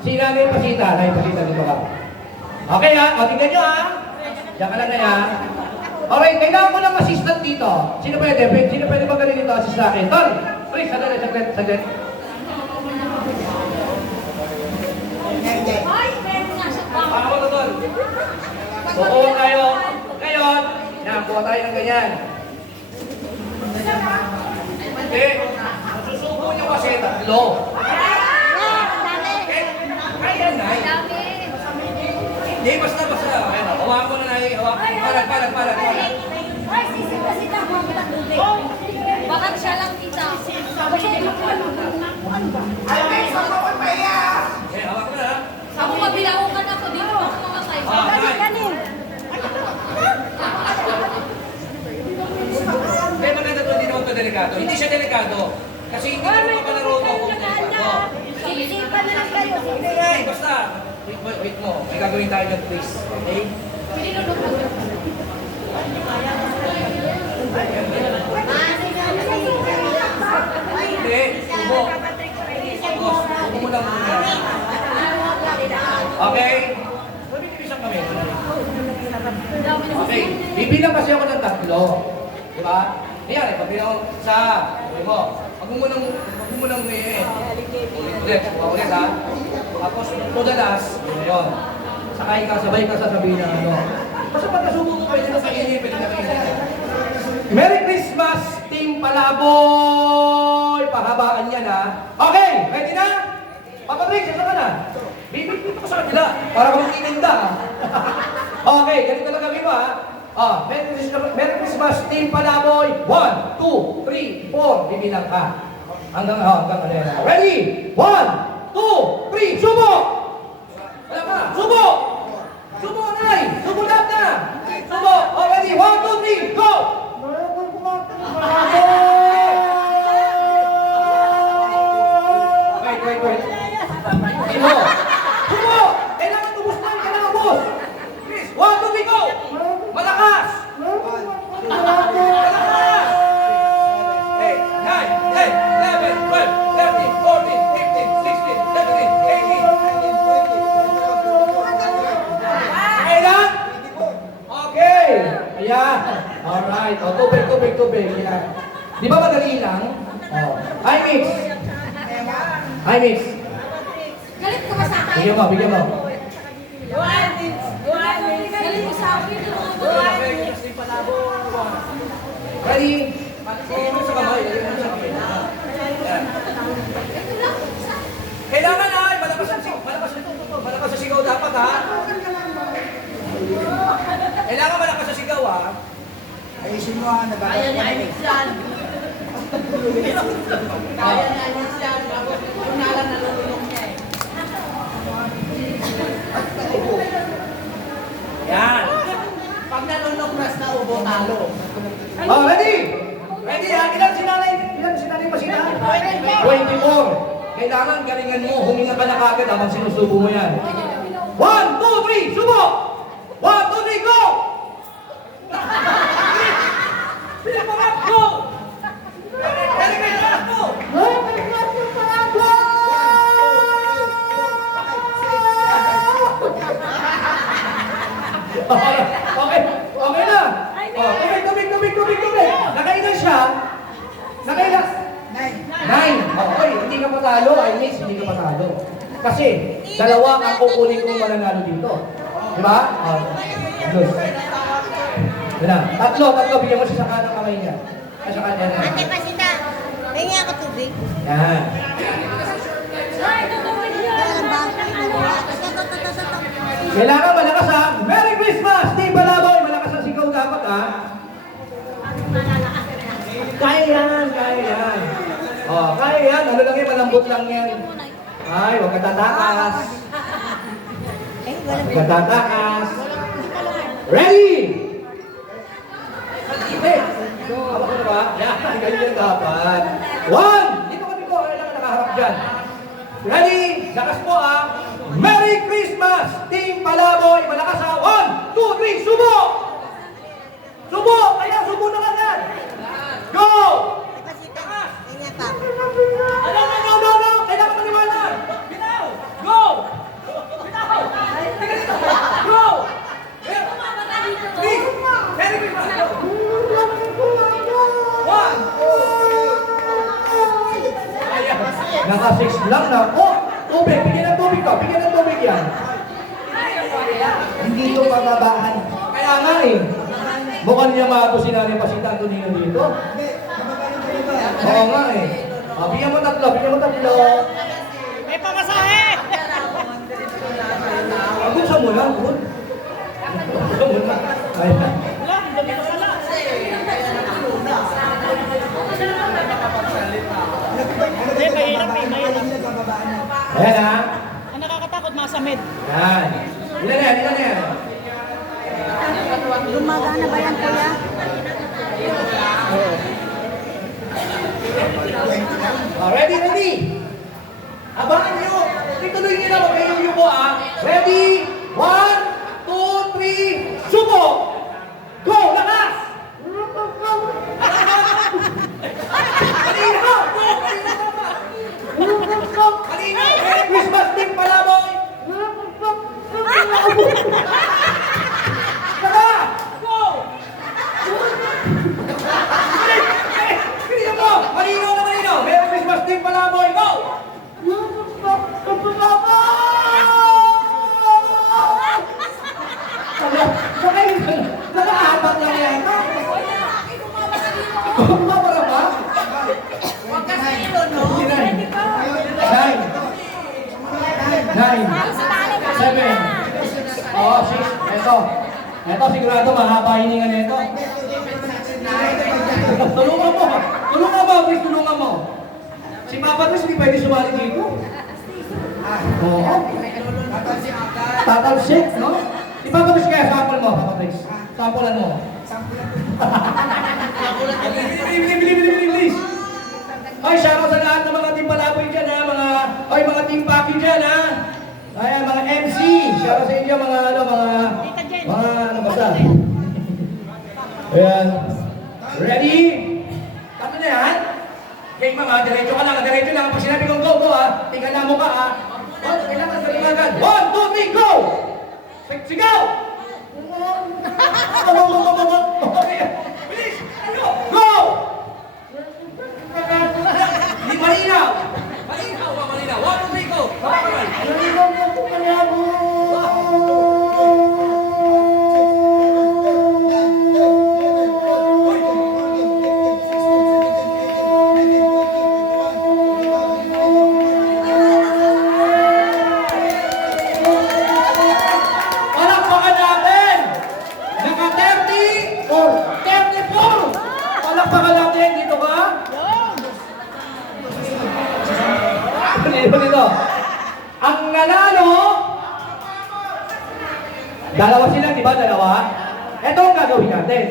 Si Nanay Pasita. Nanay Pasita dito ka. Okay ha? O, tingnan nyo ha? Diyan ka lang na yan. Okay, kailangan ko ng assistant dito. Sino pwede? Sino pwede magaling dito assist sa akin? Tol! Please, saglit. Ako to, Tol. Bukuha kayo. Ngayon, kuha tayo ng ganyan. Hindi. Masusubo nyo kasi tatlo. Kaya na. Hindi, basta. Hawakan mo na na. Palag. Ay, sisita mo ang tubig. Bakit siya lang kita? Ay, hawak mo na. Ako mabilaukan ako, dito ako mga kayo. Kaya maganda ito, hindi naman ito delikado. Hindi siya delikado. Kasi hindi naman makalaro mo kung delikado. Sisipan na lang kayo. Hindi, basta. Wait mo. May gagawin tayo ng twist. Okay? Hindi, subo. Subo mo lang muna. Okay? Sabi kami. Okay, bibilang kasi ako ng tatlo. Diba? Kaya, pagbilang ako sa, sabi mo, wag mo munang ulit ha. Tapos, tudalas, yun. Sabay ka sasabihin ng ano. Basta pagkasubo mo, pwede na kainin, pwede na kainin. Merry Christmas, Team Palaboy! Pahabaan yan ha. Okay, ready na? Papa Rick, saan ka na? Bibig dito ko sa kanila, para kang ininda. Okay, ganito lang gawin mo ha. Merry Christmas, Team Palaboy. 1, 2, 3, 4. Bibilang ka. Hanggang ano yan. Ready? 1, 2, 3, subo! Wala ka, subo! Subo, Nay! Subo lahat na! Subo! Oh, ready? 1, 2, 3, go! Wait. Subo! Subo! Kailangan ubos na! Kailangan ubos! Please, 1, 2, 3, go! Malakas! Malakas! 8, 9, 10, 11, 12, 13, 14, 15, 16, 17, 18. Kailan? Okay! Ayan. Alright. O, tubig. Ayan. Di ba madali lang? O. Hi, Mix. Galit ko ba sa akin? Bigyan mo. Galit ko sa akin. Ready? Iyon mo sa kamay. Kailangan ay malakas sa sigaw dapat ha. Kailangan malakas sa sigaw ha. Ayusin mo ha, Kaya ni Alex yan. Kaya ni Alex yan. Kung nalang nalulong niya eh. Yan. Pag nalulong ras na ubo, talo. Oh, ready? Ready ha? Ilan si nanay Pasita? 24. Kailangan galingan mo. Huminga ka na kagad habang sinusubo mo yan. 1, 2, 3, subo! 1, 2, 3, go! Bilang mo nga, go! Go! Okay na. Tubig. Nakailan siya? Nakailan? 9. Okay, hindi ka patalo. Ay, hindi ka patalo. Kasi, dalawa ang kukunin kong mananalo dito. Diba? Good. Yan na. Tatlo. Bigyan mo siya sa kanang kamay niya. Sa kanya na. Ate Pasita, pahingi ako tubig. Yan. Kailangan malakas ha. Merry Christmas, Team Palaboy. Malakas ang sigaw dapat ha. Kaya yan. Oh, kaya yan. Ano lang yan, malambot lang yan. Ay, huwag ka tatakas. Huwag ka tatakas. Ready? Hey! Hawak ko na ba? Yan, ganyan dapat. 1! Dito kailangan nakaharap dyan. Ready? Lakas po ha. Merry Christmas, Team Palaboy. Malakas ha. 1, 2, 3, subo! Subo! Kaya subo na agad. Go! No! Kailangan maniwala. Binaw! Go! Tubig, bigyan ng tubig to. Bigyan ng tubig yan. Hindi ito pababaan. Kaya nga eh. Mukhang niya mga si Nanay Pasita Antonino dito. Hindi, pababaan ito ba? Oo nga eh. Bigyan mo tatlo, bigyan mo tatlo. May pamasahe! Buksan mo lang, bro. Buksan mo lang. Ayan. Wala, hindi dito pala. Hindi, mahirap eh, mahirap. Hindi pababaan niya. Ayan ha. Ang nakakatakot, masamid. Yan. Ilan na yan, ilan na yan. Gumagana ba yan, kuya? Ready, ready. Abangan nyo. Ituloy nyo na, huwag kayo yuko ah. Ready? 1, 2, 3, suko! Go! Lakas! Kanina! Go! Kanina naman! Kanina! Merry Christmas din pala, boy! Tara! Go! Kaya mo! Malinaw na malinaw! Merry Christmas din pala, boy! Go! Naka-apat lang yan. Kumabara ba? Huwag kasi yun, no? 9, 7, oh, 6, eto. Eto, sigurado mahaba hininga nito. Tulungan mo, tulungan mo, please, tulungan mo. Si Papa Chris, hindi pwede sumali dito. Oo. Tatalsik, no? Si Papa Chris, kaya sample mo, Papa Chris. Sampulan mo. Bilis. Ay, shoutout sa lahat ng mga team palaboy dyan, ha? Mga team Paki dyan, ha? Ay, mga MC. Shoutout sa inyo, mga ano basta. Ayan. Ready? Tatlo na yan? Okay, mga, diretso ka lang, diretso lang. Pag sinabi kong go, go, ha? Tingnan na mo ka, ha? Kailangan sa limagan. 1, 2, 3, go! Sigaw! Bilis! Go! Hindi malinaw! Malinaw! Malinaw! 1, 2, 3, go! Palakpakan natin! Naka 30 or 34! Palakpakan natin! Dito ka? Dito. Ang nanalo, dalawa sila, di ba? Dalawa? Ito ang gagawin natin.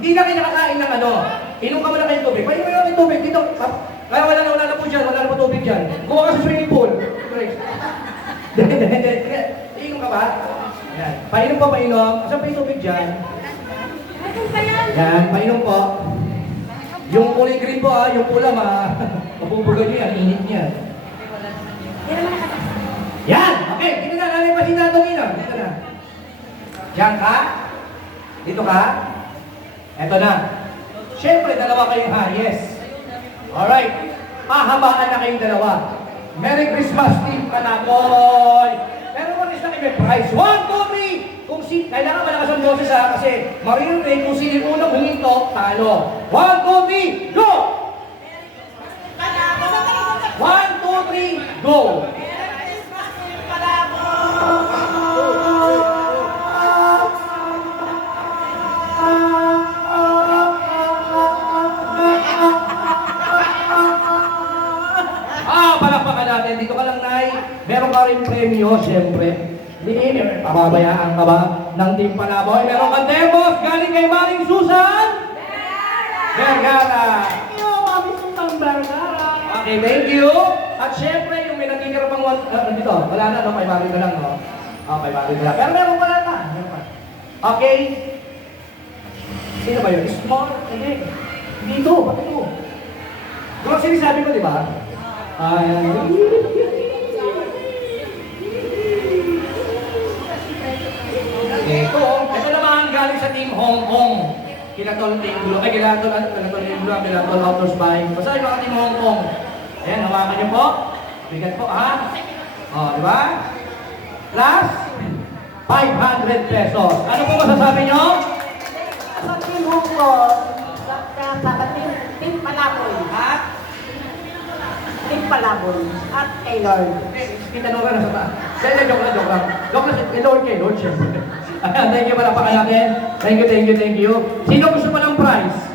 Hindi na kayo nakakain ng ano. Inom ka muna kayong tubig. Painom kayo ng tubig. Dito. Kaya wala na po dyan. Wala na po tubig dyan. Kuha ka sa swimming pool. Inom ka ba? Yan. Painom po, painom. Saan pa yung tubig dyan? Yan. Painom po. Yung kulay green po yung pula mabubugan nyo yan. Init niya. Yan! Okay, dito na, Nanay Pasita Antonino. Dito na. Diyan ka? Dito ka? Eto na. Siyempre, dalawa kayong Yes. Alright. Pahabaan na kayong dalawa. Merry Christmas, Team Panaboy! Pero kung isa kayo may prize. 1, 2, 3! Kailangan malakas ang boses kasi maririnig kung sino yung unang huminto, talo. 1, 2, 3, go! 1, 2, 3, go! Palakpakan natin. Dito ka lang, Nay. Meron ka rin premyo, siyempre. Hindi, pababayaan ka ba ng Team Panaboy? Meron kang demos galing kay Maring Susan Vergara. Thank you, Mami Susan Vergara. Okay, thank you. At siyempre, yung may natitira pang dito, wala na, no? 500 na lang, no? Oh, 500 na lang. Pero meron wala na. Okay. Sino ba yun? Small, hindi. Dito, ba't ito? Grocery sabi ko, di ba? Ito naman galing sa Team Hong Kong. Kinatol Tinggulo. Ay, kinatol Tinggulo. Kinatol Outdoors Bike. Basta yung mga Team Hong Kong. Ayan, hawakan niyo po. Bigat po, ha? O, di ba? Plus, 500 pesos. Ano po masasabi nyo? Sa team Hong Kong, sa team Palaboy, At, team Palaboy, at kay Lord. itanong ka na sa ba? Dahil, joke lang, joke lang. Joke lang, kay Lord, syempre. Ayan, thank you, palapakan natin. Thank you. Sino gusto mo ng prize?